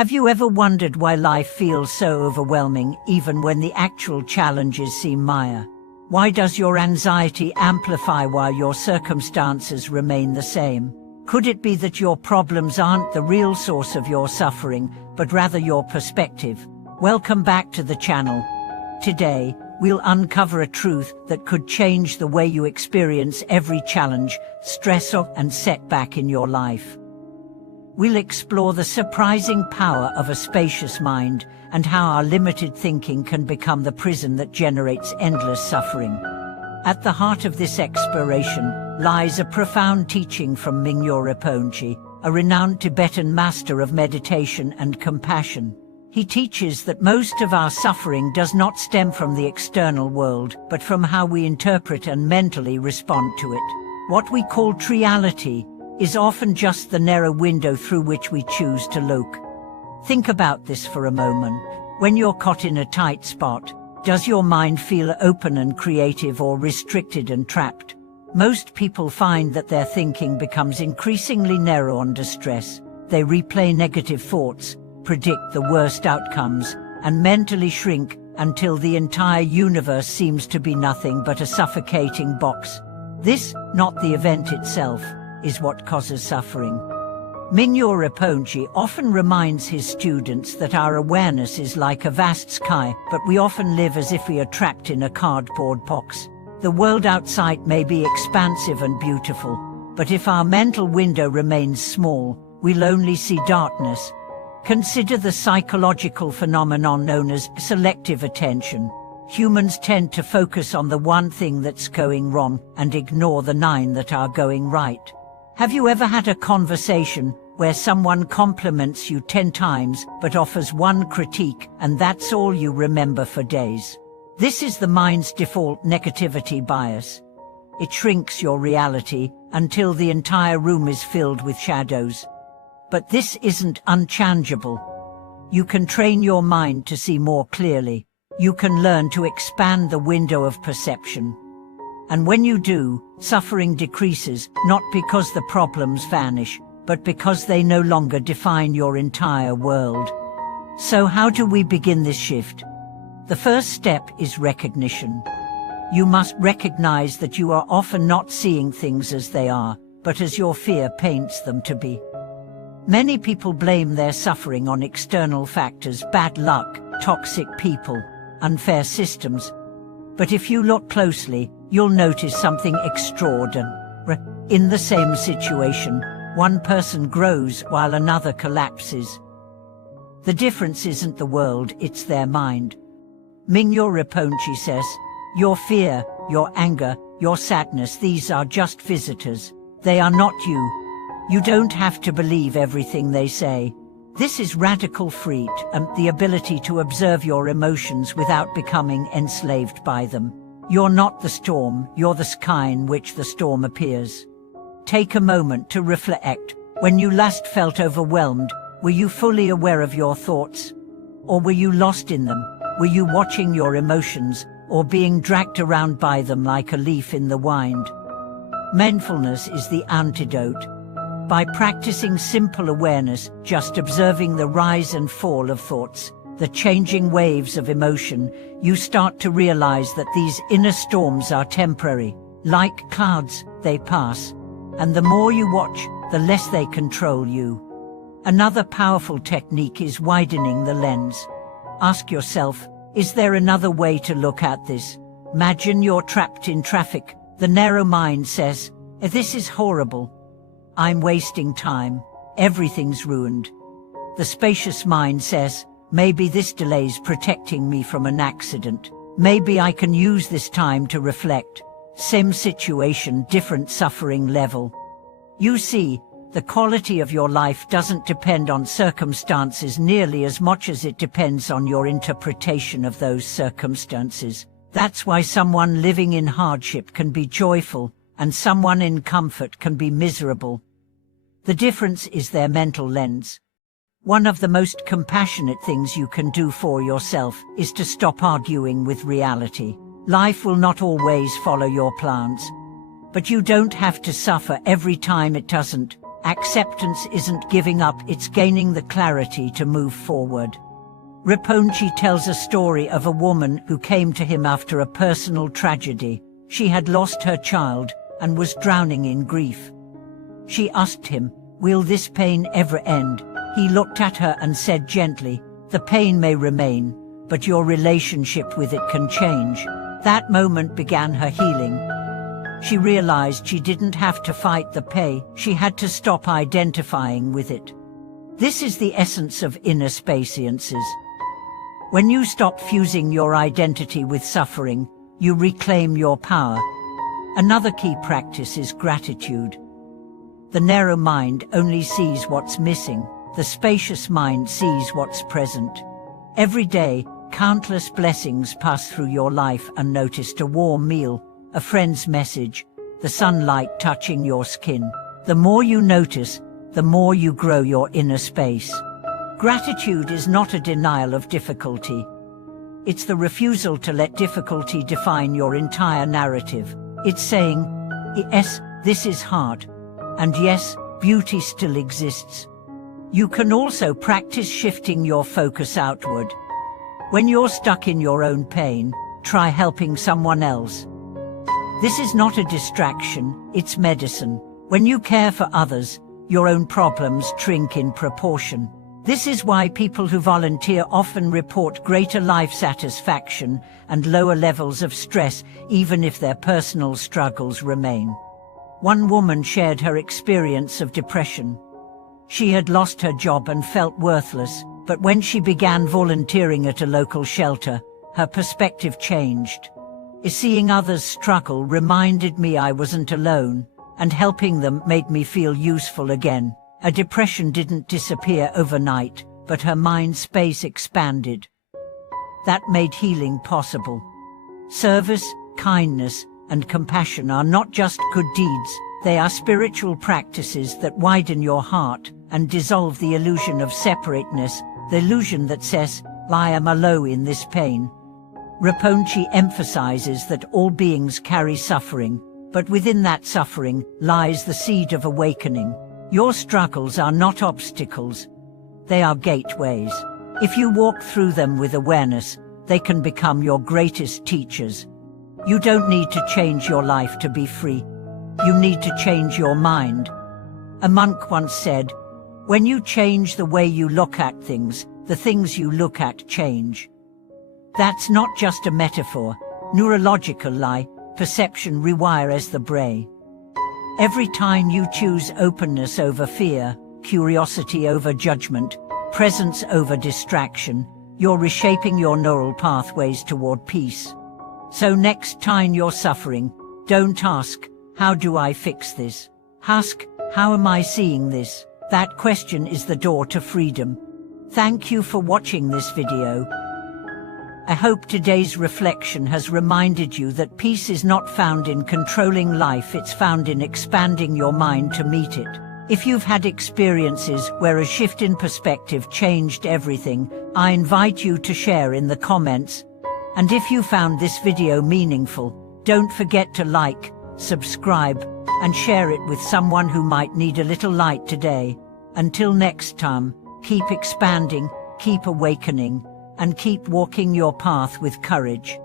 Have you ever wondered why life feels so overwhelming even when the actual challenges seem minor? Why does your anxiety amplify while your circumstances remain the same? Could it be that your problems aren't the real source of your suffering, but rather your perspective? Welcome back to the channel. Today, we'll uncover a truth that could change the way you experience every challenge, stressor, and setback in your life. We'll explore the surprising power of a spacious mind and how our limited thinking can become the prison that generates endless suffering. At the heart of this exploration lies a profound teaching from Migyur Rinpoche, a renowned Tibetan master of meditation and compassion. He teaches that most of our suffering does not stem from the external world, but from how we interpret and mentally respond to it. What we call reality is often just the narrow window through which we choose to look. Think about this for a moment. When you're caught in a tight spot, does your mind feel open and creative or restricted and trapped? Most people find that their thinking becomes increasingly narrow under stress. They replay negative thoughts, predict the worst outcomes, and mentally shrink until the entire universe seems to be nothing but a suffocating box. This, not the event itself, is what causes suffering. Migyur Rinpoche often reminds his students that our awareness is like a vast sky, but we often live as if we are trapped in a cardboard box. The world outside may be expansive and beautiful, but if our mental window remains small, we'll only see darkness. Consider the psychological phenomenon known as selective attention. Humans tend to focus on the one thing that's going wrong and ignore the 9 that are going right. Have you ever had a conversation where someone compliments you 10 times but offers one critique and that's all you remember for days? This is the mind's default negativity bias. It shrinks your reality until the entire room is filled with shadows. But this isn't unchangeable. You can train your mind to see more clearly. You can learn to expand the window of perception. And when you do, suffering decreases, not because the problems vanish, but because they no longer define your entire world. So how do we begin this shift? The first step is recognition. You must recognize that you are often not seeing things as they are, but as your fear paints them to be. Many people blame their suffering on external factors, bad luck, toxic people, unfair systems. But if you look closely, you'll notice something extraordinary. In the same situation, one person grows while another collapses. The difference isn't the world, it's their mind. Migyur Rinpoche says, your fear, your anger, your sadness, these are just visitors. They are not you. You don't have to believe everything they say. This is radical freedom, the ability to observe your emotions without becoming enslaved by them. You're not the storm, you're the sky in which the storm appears. Take a moment to reflect. When you last felt overwhelmed, were you fully aware of your thoughts? Or were you lost in them? Were you watching your emotions, or being dragged around by them like a leaf in the wind? Mindfulness is the antidote. By practicing simple awareness, just observing the rise and fall of thoughts, the changing waves of emotion, you start to realize that these inner storms are temporary. Like clouds, they pass. And the more you watch, the less they control you. Another powerful technique is widening the lens. Ask yourself, is there another way to look at this? Imagine you're trapped in traffic. The narrow mind says, this is horrible. I'm wasting time. Everything's ruined. The spacious mind says, maybe this delay's protecting me from an accident. Maybe I can use this time to reflect. Same situation, different suffering level. You see, the quality of your life doesn't depend on circumstances nearly as much as it depends on your interpretation of those circumstances. That's why someone living in hardship can be joyful, and someone in comfort can be miserable. The difference is their mental lens. One of the most compassionate things you can do for yourself is to stop arguing with reality. Life will not always follow your plans. But you don't have to suffer every time it doesn't. Acceptance isn't giving up, it's gaining the clarity to move forward. Rinpoche tells a story of a woman who came to him after a personal tragedy. She had lost her child and was drowning in grief. She asked him, "Will this pain ever end?" He looked at her and said gently, "The pain may remain, but your relationship with it can change." That moment began her healing. She realized she didn't have to fight the pain, she had to stop identifying with it. This is the essence of inner spaciences. When you stop fusing your identity with suffering, you reclaim your power. Another key practice is gratitude. The narrow mind only sees what's missing. The spacious mind sees what's present. Every day, countless blessings pass through your life unnoticed: a warm meal, a friend's message, the sunlight touching your skin. The more you notice, the more you grow your inner space. Gratitude is not a denial of difficulty. It's the refusal to let difficulty define your entire narrative. It's saying, yes, this is hard. And yes, beauty still exists. You can also practice shifting your focus outward. When you're stuck in your own pain, try helping someone else. This is not a distraction, it's medicine. When you care for others, your own problems shrink in proportion. This is why people who volunteer often report greater life satisfaction and lower levels of stress, even if their personal struggles remain. One woman shared her experience of depression. She had lost her job and felt worthless, but when she began volunteering at a local shelter, her perspective changed. Seeing others struggle reminded me I wasn't alone, and helping them made me feel useful again. Her depression didn't disappear overnight, but her mind space expanded. That made healing possible. Service, kindness, and compassion are not just good deeds, they are spiritual practices that widen your heart and dissolve the illusion of separateness, the illusion that says, "I am alone in this pain." Rinpoche emphasizes that all beings carry suffering, but within that suffering lies the seed of awakening. Your struggles are not obstacles, they are gateways. If you walk through them with awareness, they can become your greatest teachers. You don't need to change your life to be free. You need to change your mind. A monk once said, "When you change the way you look at things, the things you look at change." That's not just a metaphor. Neurological lie, perception rewires the brain. Every time you choose openness over fear, curiosity over judgment, presence over distraction, you're reshaping your neural pathways toward peace. So next time you're suffering, don't ask, "How do I fix this?" Ask, "How am I seeing this?" That question is the door to freedom. Thank you for watching this video. I hope today's reflection has reminded you that peace is not found in controlling life, it's found in expanding your mind to meet it. If you've had experiences where a shift in perspective changed everything, I invite you to share in the comments. And if you found this video meaningful, don't forget to like, subscribe, and share it with someone who might need a little light today. Until next time, keep expanding, keep awakening, and keep walking your path with courage.